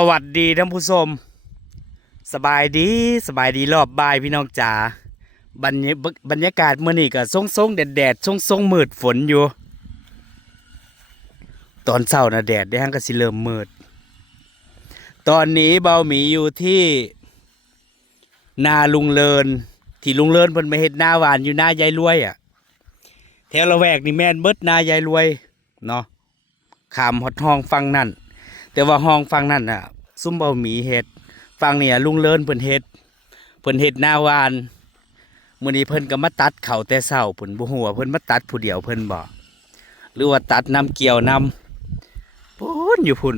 สวัสดีท่านผู้ชมสบายดีสบายดีรอบบ่ายพี่น้องจ๋าบรรยบรรยากาศเมื่อนี้ก็ทรงทรงๆแดดแดดทรงทรงมืดฝนอยู่ ตอนเช้านะแดดได้ห้างก็สิเริ่มมืด ตอนนี้เบาหมีอยู่ที่ นาลุงเลิน ที่ลุงเลินเพิ่นมาเฮ็ดหน้าหวานอยู่หน้ายายรวยอะแถวละแวกนี่แม่นเบิดหน้ายายรวยเนาะขามฮอดห้องฟังนั่นแต่ว่าห้องฟังนั่นน่ะ ซุ้มเบาหมีเห็ดฟังเนี่ยลุงเลินเพิ่นเห็ดเพิ่นเห็ดหน้าวานมื้อนี้เพิ่นก็มาตัดเข่าแต่เช้าเพิ่นบ่ฮู้ว่าเพิ่นมาตัดผู้เดียวเพิ่นบ่หรือว่าตัดน้ำเกี่ยวน้ำพุ่นอยู่พุ่น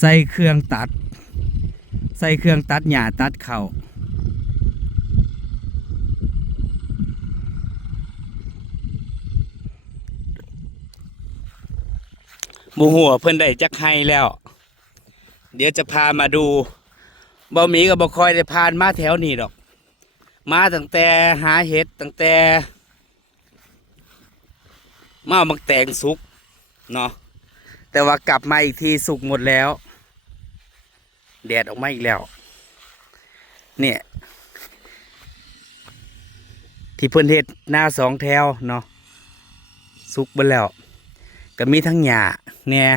ใส่เครื่องตัด ใส่เครื่องตัดหญ้าตัดเข่าวหมูหัวเพิ่นได้จักให้แล้ว เดี๋ยวจะพามาดูบ่หมีกับบ่คอยได้ผ่านมาแถวนี้ดอก มาตั้งแต่หาเห็ดตั้งแต่ มาเอามักแตงสุกเนาะแต่ว่ากลับมาอีกทีสุกหมดแล้ว แดดออกมาอีกแล้ว เนี่ย ที่เพิ่นเฮ็ดหน้าสองแถวเนาะสุกไปแล้ว ก็มีทั้งหญ้าเนี่ย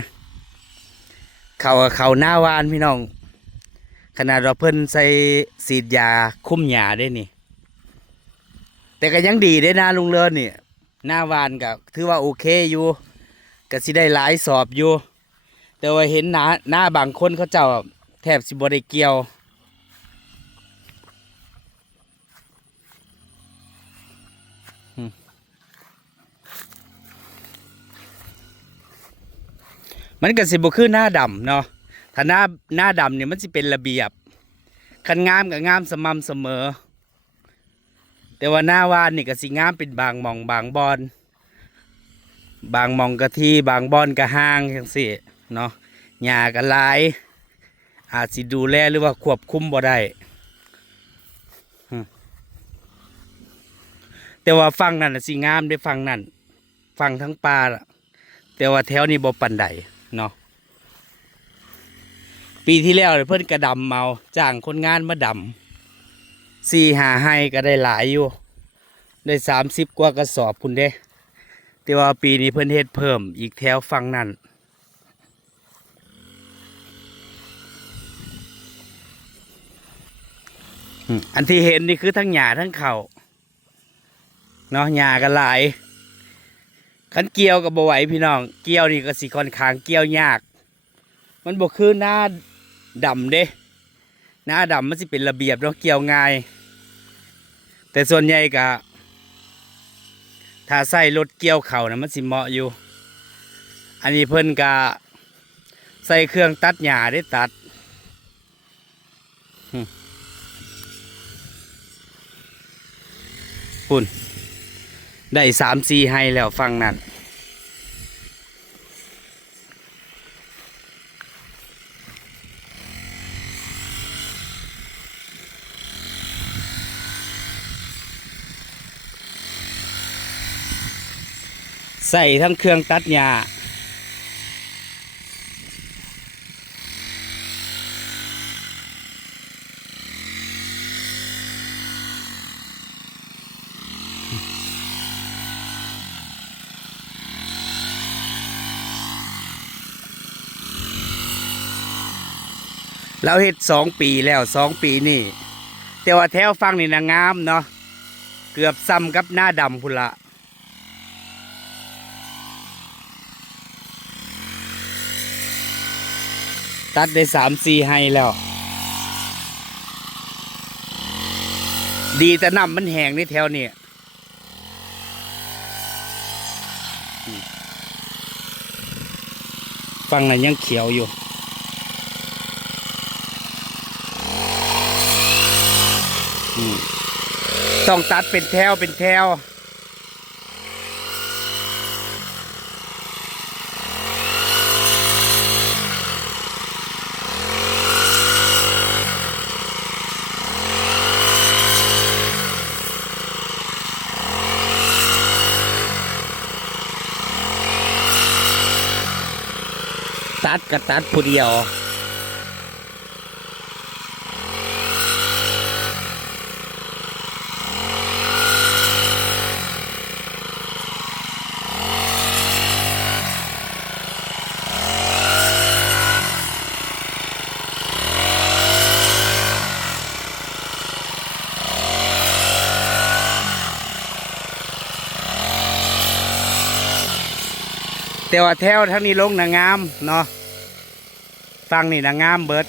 เขาเขาหน้าวานพี่น้อง ขนาดเราเพิ่นใส่สีดยาคุ้มหญ้าได้นี่ แต่ก็ยังดีได้นะลุงเลินนี่หน้าวานก็ถือว่าโอเคอยู่ก็สิได้หลายสอบอยู่ แต่ว่าเห็นหน้าหน้าบางคนเขาเจ้า แทบสิบ่ได้เกี่ยวมันก็สิบ่คือหน้าดำเนาะ ถ้าหน้าหน้าดำเนี่ยมันสิเป็นระเบียบ คันงามกับงามสม่ำเสมอ แต่ว่าหน้าวานนี่ก็สิงามเป็นบางมองบางบอน บางมองกะที่บางบอนกะห้างจังซี่เนาะหญ้ากะลาย อาจสิดูแลหรือว่าควบคุมบ่ได้แต่ว่าฟังนั่นสิงามได้ฟังนั่นฟังทั้งป่าล่ะแต่ว่าแถวนี้บ่ปันใดเนาะปีที่แล้วเนี่ยเพิ่นกระดำเมาจ้างคนงานมาดำสี่หาให้ก็ได้หลายอยู่ ได้สามสิบกว่ากระสอบคุณเด้แต่ว่าปีนี้เพิ่อนเฮ็ดเพิ่มอีกแถวฟังนั่น อันที่เห็นนี่คือทั้งหญ้าทั้งเขาเนาะหญ้ากันหลายขันเกี่ยวกับบ่ไหวพี่น้อง เกี่ยวนี่ก็สิค่อนข้างเกี่ยวยาก มันบ่คือหน้าดำเด้หน้าดำมันสิเป็นระเบียบเนาะเกี่ยวง่าย แต่ส่วนใหญ่ก็ถ้าใส่รถเกี่ยวเข่านะมันสิเหมาะอยู่ อันนี้เพิ่นก็ใส่เครื่องตัดหญ้าได้ตัด พุ่นได้สามสี่ให้แล้วฟังนั่นใส่ทั้งเครื่องตัดหญ้า เราเฮ็ดสองปีแล้วสองปีนี่แต่ว่าแถวฟังนี่นะงามเนาะเกือบซ้ำกับหน้าดำพุ่นละตัดได้สามสี่ให้แล้ว ดีแต่น้ำมันแห้งในแถวนี้อืมฟังนั้นยังเขียวอยู่ ต้องตัดเป็นแถวเป็นแถวตัดก็ตัดผู้เดียว แต่ว่าแถวทั้งนี้ลงนางงามเนาะฟังนี่นางงามเบิด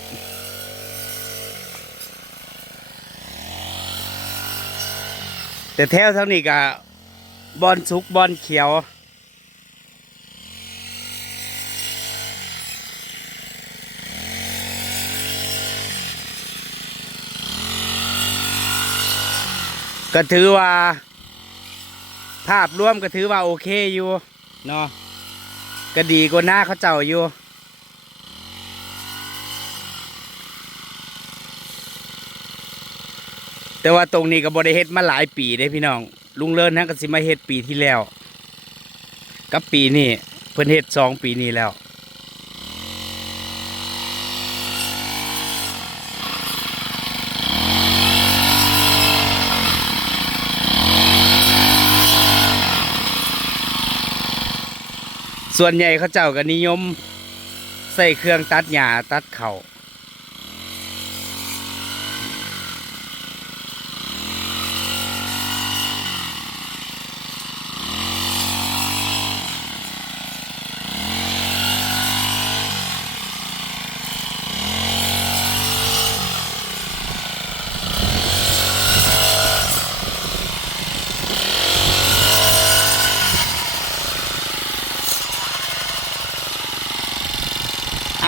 แต่แถวทั้งนี้ก็บอนสุกบอนเขียวก็ถือว่า ภาพรวมก็ถือว่าโอเคอยู่เนาะ ก็ดีกว่าหน้าเขาเจ้าอยู่แต่ว่าตรงนี้ก็บริเฮ็ดมาหลายปีได้พี่น้อง ลุงเลินทั้งก็สิมาเฮ็ดปีที่แล้ว กับปีนี้เพิ่นเฮ็ดสองปีนี้แล้ว ส่วนใหญ่เขาเจ้าก็นิยม ใส่เครื่องตัดหญ้าตัดเขา่า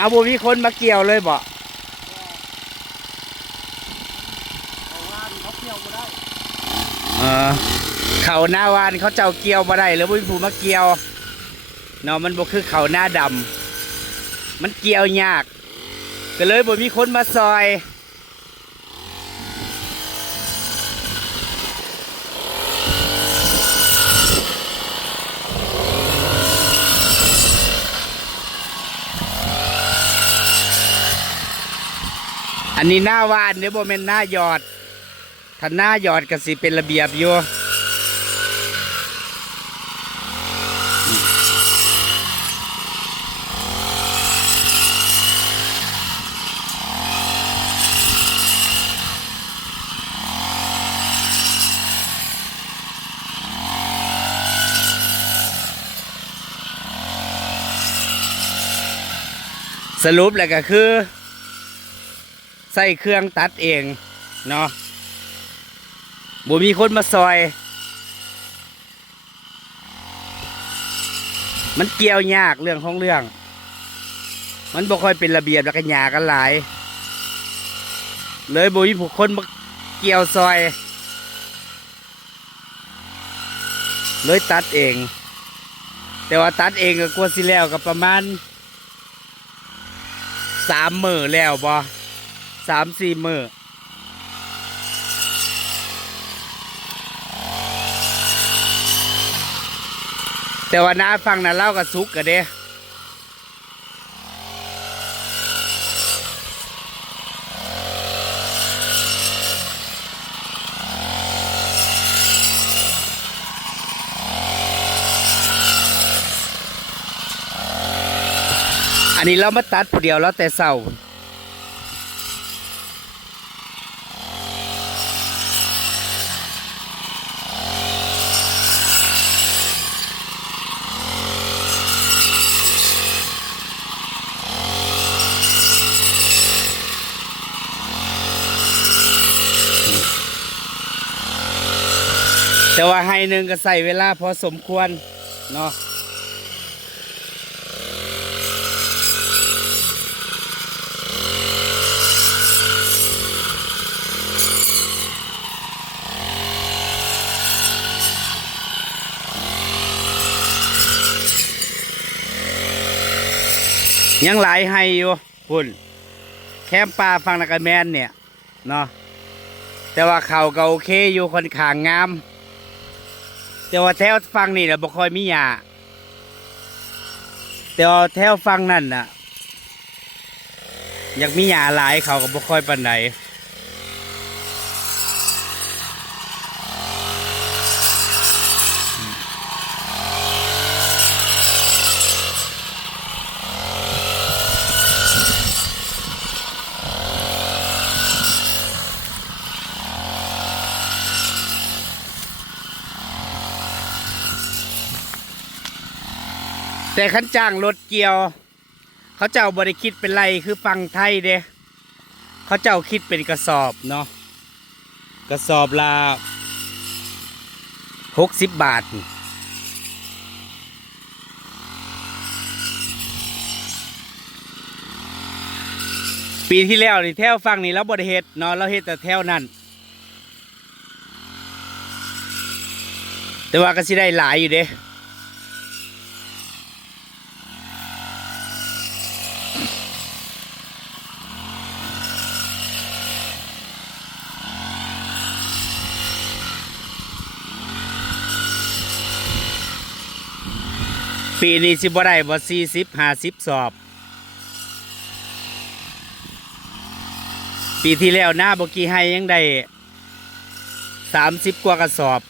เอาบ่มีคนมาเกี่ยวเลยบ่เออเขาหน้าวานเขาเจ้าเกี่ยวมาได้แล้วบ่มีผู้มาเกี่ยวเนาะมันบ่คือเขาหน้าดำมันเกี่ยวยาก ก็เลยบ่มีคนมาซอย นนี้หน้าวานเนี่ยบ่แม่นหน้าหยอดถ้าหน้าหยอดก็สิเป็นระเบียบอยู่สรุปแล้วก็คือ ใส่เครื่องตัดเองเนาะบ่มีคนมาซอย มันเกี่ยวยากเรื่องของเรื่อง มันบ่ค่อยเป็นระเบียบแล้วก็หยากันหลาย เลยบ่มีผู้คนมาเกี่ยวซอย เลยตัดเอง แต่ว่าตัดเองก็กลัวสิแล้วก็ประมาณสามมือแล้วบ่ สามสี่มือแต่ว่าน้าฟังนะเล่ากับซุกกันเด้อันนี้เรามาตัดผู้เดียวแล้วแต่เศร้า แต่ว่าให้หนึ่งก็ใส่เวลาพอสมควรเนาะยังหลายให้อยู่พุ่นแคมปลาฟังนักแมนเนี่ยเนาะแต่ว่าเขาก็โอเคอยู่คนขางงาม แต่ว่าแถวฟังนี่นะบ่ค่อยมีหญ้าแต่ว่าแถวฟังนั่นน่ะ อยากมีหญ้าหลายเขาก็บ่ค่อยปานใด แต่คันจ้างรถเกี่ยว เขาเจ้าบริคิดเป็นไรคือฟังไทยเด้เขาเจ้าคิดเป็นกระสอบเนาะกระสอบละหกสิบบาท ปีที่แล้วนี่แถวฟังนี่เราบริเฮ็ดเนาะเราเฮ็ดแต่แถวนั้นแต่ว่าก็สิได้หลายอยู่เด้ ปีนี้สิบ่ได้บ่สี่สิบห้าสิบสอบ ปีที่แล้วหน้าบกี้ให้ยังได้สามสิบกว่ากระสอบ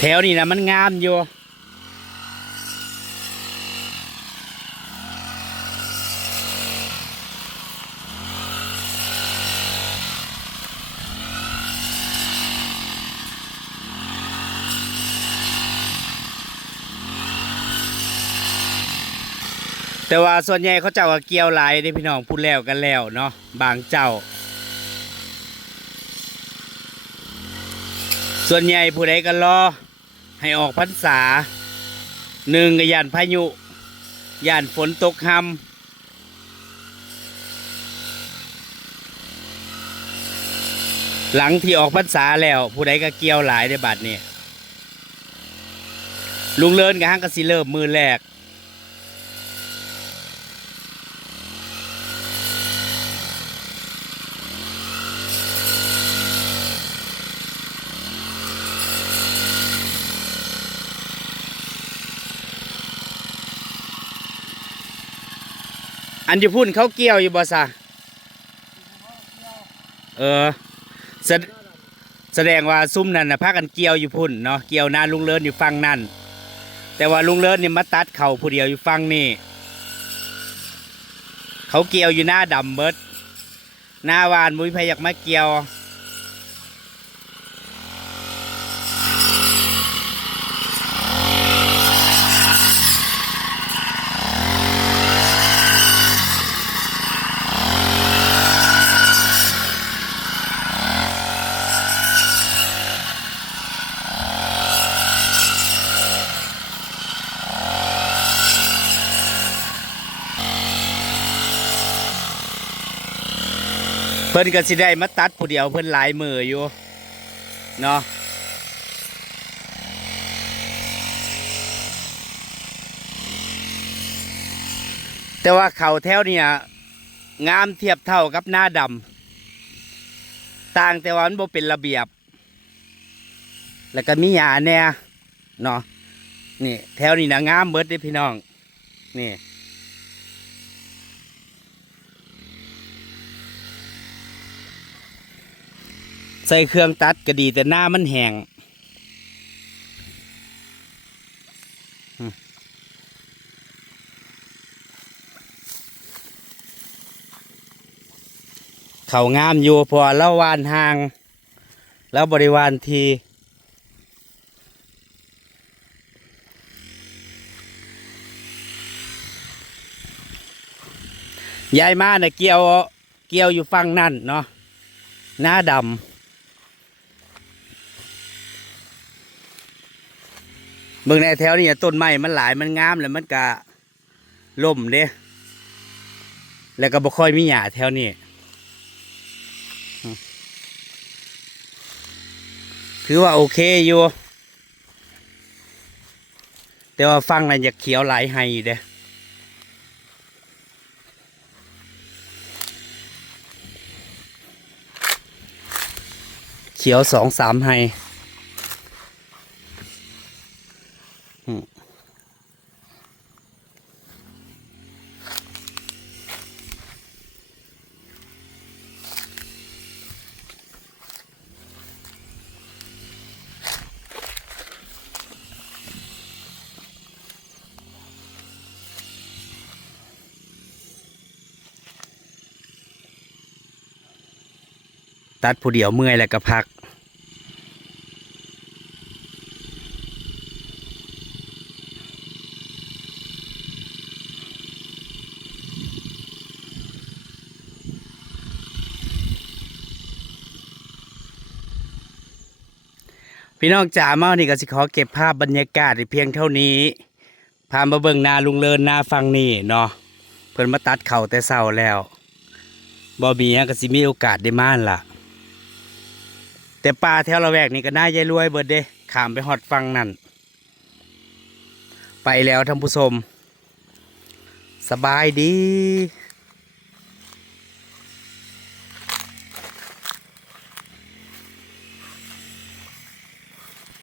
แถวนี้นะมันงามอยู่แต่ว่าส่วนใหญ่เขาเจ้าก็เกี่ยวลายเด้พี่น้องพูดแล้วกันแล้วเนาะบางเจ้า ส่วนใหญ่ผู้ใดก็รอ ให้ออกพรรษาหนึ่งก็ย่านพายุย่านฝนตกหำหลังที่ออกพรรษาแล้ว ผู้ใดก็เกี่ยวหลายในบัดนี้ลุงเลินกับห้างกสิเริ่มมือแรก อันยูพุ่นเขาเกี่ยวอยู่บ่ซะเออแสดแสดงว่าซุ้มนั่นนะพากันเกี่ยวอยู่พุ่นเนาะเกี่ยวหนาลุงเลิศอยู่ฟังนั่นแต่ว่าลุงเลิศนี่มาตัดเข่าผู้เดียวอยู่ฟังนี่เขาเกี่ยวอยู่หน้าดำเบิดหน้าวานมุ้ยพยักมาเกี่ยว พิ่นก็สิได้มาตัดผู้เดียวเพิ่นหลายมืออยู่เนาะแต่ว่าเขาแถวเนี่ยงามเทียบเท่ากับหน้าดำต่างแต่ว่ามันบ่เป็นระเบียบ แล้วก็มีหญ้าแน่เนาะนี่แถวนี้นะงามเบิดเด้พี่น้อง นี่ ใส่เครื่องตัดก็ดีแต่หน้ามันแห้งเขางามอยู่พอเล่าวานห่าง แล้วบริวารทียายมาเนี่ยเกี่ยวเกี่ยวอยู่ฝั่งนั่นเนาะหน้าดำ เมืองในแถวนี้ต้นไม้มันหลายมันงามแล้วมันก็ล่มเด้แล้วก็บ่ค่อยมีหญ้าแถวนี้อืมถือว่าโอเคอยู่แต่ว่าฟังนั้นอยากเขียวหลายไฮอยู่เด้เขียวสองสามไฮ ตัดผู้เดียวเมื่อยแล้วก็พัก พี่น้องจ๋าเมานี่ก็สิขอเก็บภาพบรรยากาศเพียงเท่านี้พามาเบิ่งนาลุงเลินนาฟังนี่เนาะเพิ่นมาตัดเข่าแต่เศร้าแล้วบ่มีหยังก็สิมีโอกาสได้มานล่ะ แต่ปลาแถวละแวกนี่ก็น่ายายรวยเบิดเด้ขามไปหอดฟังนั่น ไปแล้วท่านผู้ชมสบายดี